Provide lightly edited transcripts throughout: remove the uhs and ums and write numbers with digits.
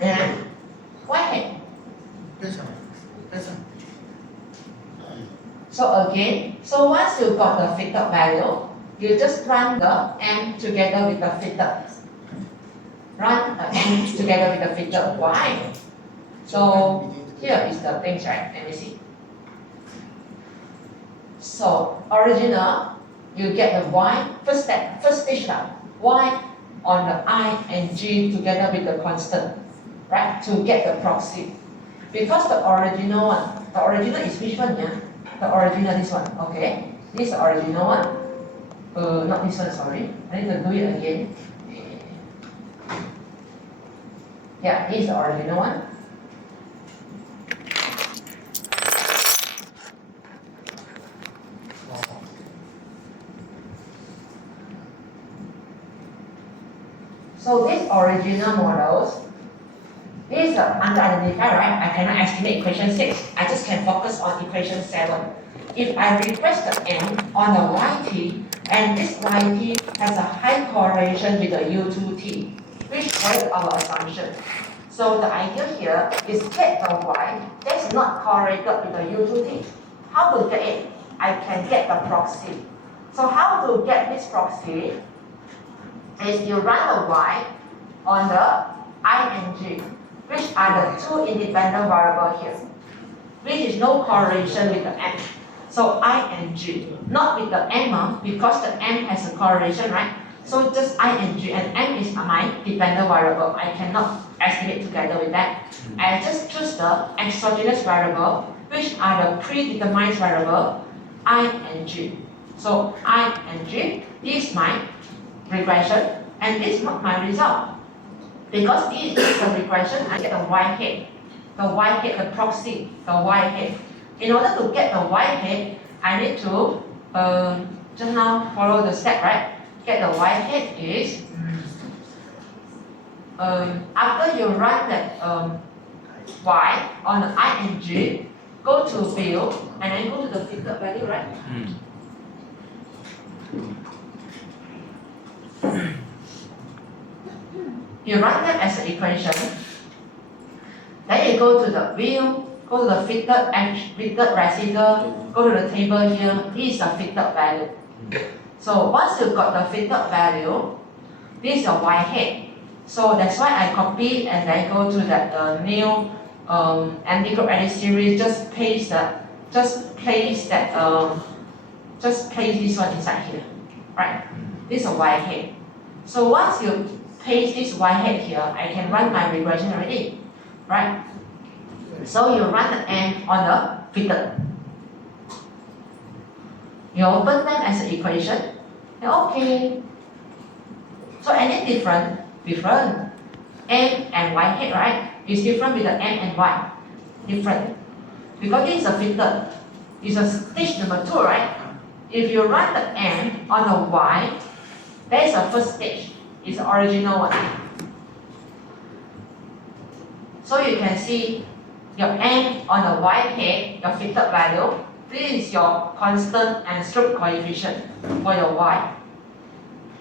and y hat. So again, so once you got the fitted value, you just run the m together with the fitted. Run the m together with the fitted y. So here is the things, right? Let me see. So original, you get the y, first step, first stage now, y on the I and G together with the constant, right? To get the proxy. Because the original one, the original is which one, yeah? The original, this one, okay? This is the original one. Not this one, sorry. I need to do it again. Yeah, this is the original one. So these original models, these are unidentified, right? I cannot estimate equation 6. I just can focus on equation 7. If I request the m on the yt, and this yt has a high correlation with the u2t, which was our assumption. So the idea here is get the y that's not correlated with the u2t. How to get it? I can get the proxy. So how to get this proxy is you run the y on the I and G, which are the two independent variables here, which is no correlation with the m. So I and G, not with the m, because the m has a correlation, right? So just I and G, and m is my dependent variable. I cannot estimate together with that. I just choose the exogenous variable, which are the predetermined variable, I and G. So I and G, this is my regression, and this is my result. Because this is the regression, I get the y hat. The y hat, the proxy, the y hat. In order to get the y hat, I need to just now follow the step, right? Get the y hat is after you run that y on the I and G, go to view and then go to the fitted value, right? You run that as an equation. Then you go to the view, go to the fitted residual, go to the table here. This is the fitted value. So once you got the fitted value, this is your y hat. So that's why I copy and then go to that new empty group edit series. Just place this one inside here, right? This is a y hat. So once you paste this y hat here, I can run my regression already, right? So you run the m on the fitted. You open them as an equation. Okay. So any different? Different. M and y hat, right? Is different with the m and y. Different. Because this is a fitted. It's a stage number 2, right? If you run the m on the y, that is the first stage. It's the original one. So you can see your m on the y hat, your fitted value. This is your constant and slope coefficient for your y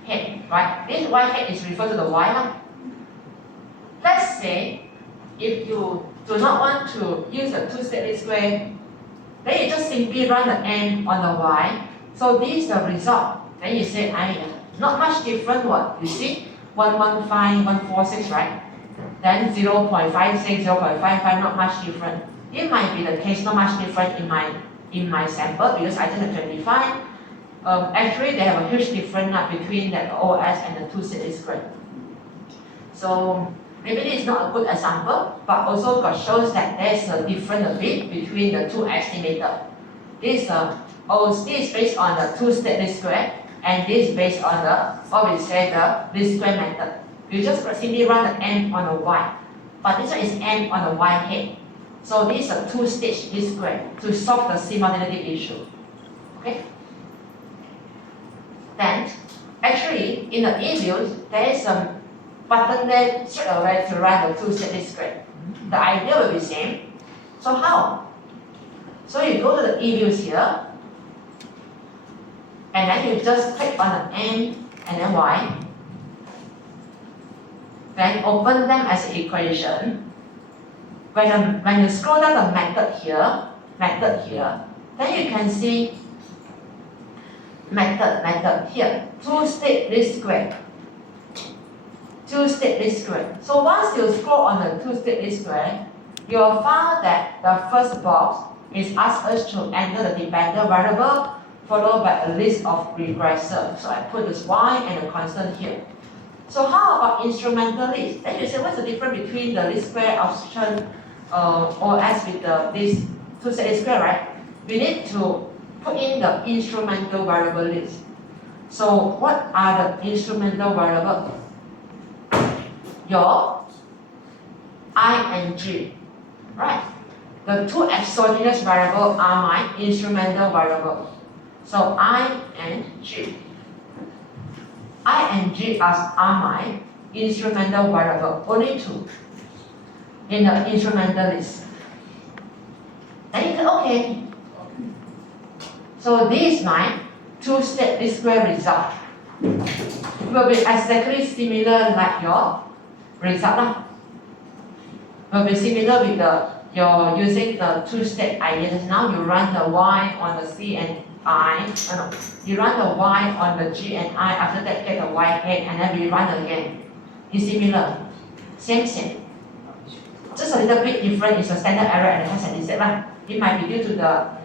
hat, right? This y hat is referred to the y one. Let's say if you do not want to use the two-state least square, then you just simply run the m on the y. So this is the result. Then you say, not much different what? You see? 115, 146, right? Then 0.56, 0.55, not much different. It might be the case, not much different in my sample because I did the 25. Actually, they have a huge difference between the OS and the two-state least square. So maybe this is not a good example, but also shows that there's a difference a bit between the two estimators. This is based on the two-state least square, and this is based on the least square method. You just simply run the m on the y, but this one is m on the y hat. So this is a two-stage least square to solve the simultaneity issue. Okay. Then, actually, in the eViews, there is a button there straight away to run the two-state least square. The idea will be same. So how? So you go to the eViews here, and then you just click on the m and then y. then open them as an equation. When you scroll down the method here, then you can see method here, two-state least square. Two-state least square. So once you scroll on the two-state least square, you will find that the first box is ask us to enter the dependent variable followed by a list of regressor. So I put this y and a constant here. So how about instrumental list? Then you say what's the difference between the least square option OS with this two-state least square, right? We need to put in the instrumental variable list. So what are the instrumental variables? Your I and G, right? The two exogenous variables are my instrumental variable. So I and G. I and G are my instrumental variable, only two in the instrumental list. Then you say, okay. So this is my two-state least square result. It will be exactly similar like your result. Will be similar with you're using the two-state ideas. Now you run the y on the C and I. You run the y on the G and I. After that, get the y head and then we run again. It's similar. Same. Just a little bit different is the standard error and the test and set. It might be due to the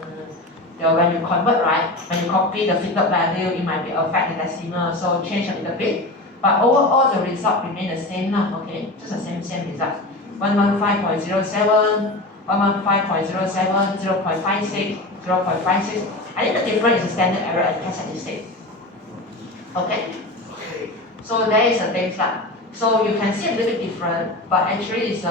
when you convert, right? When you copy the fitted value, it might be affect the decimal, so change a little bit. But overall, the result remain the same now. Okay, just the same result. 115.07, 115.07, 0.56, 0.56. I think the difference is the standard error and test and mistake. Okay? So there is a things like. So you can see a little bit different, but actually it's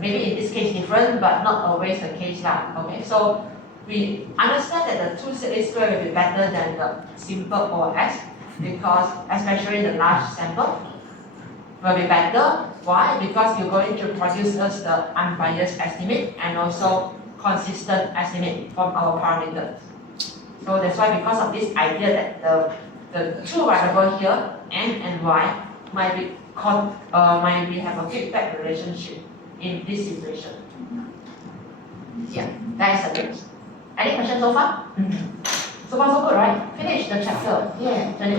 maybe in this case different, but not always the case lah. Okay, so we understand that the two-state least square will be better than the simple OS because especially the large sample will be better. Why? Because you're going to produce us the unbiased estimate and also consistent estimate from our parameters. So that's why because of this idea that the two variables here, n and y, might be have a feedback relationship in this situation. Yeah, that is the case. Any questions so far? So far so good, right? Finish the chapter. Yeah.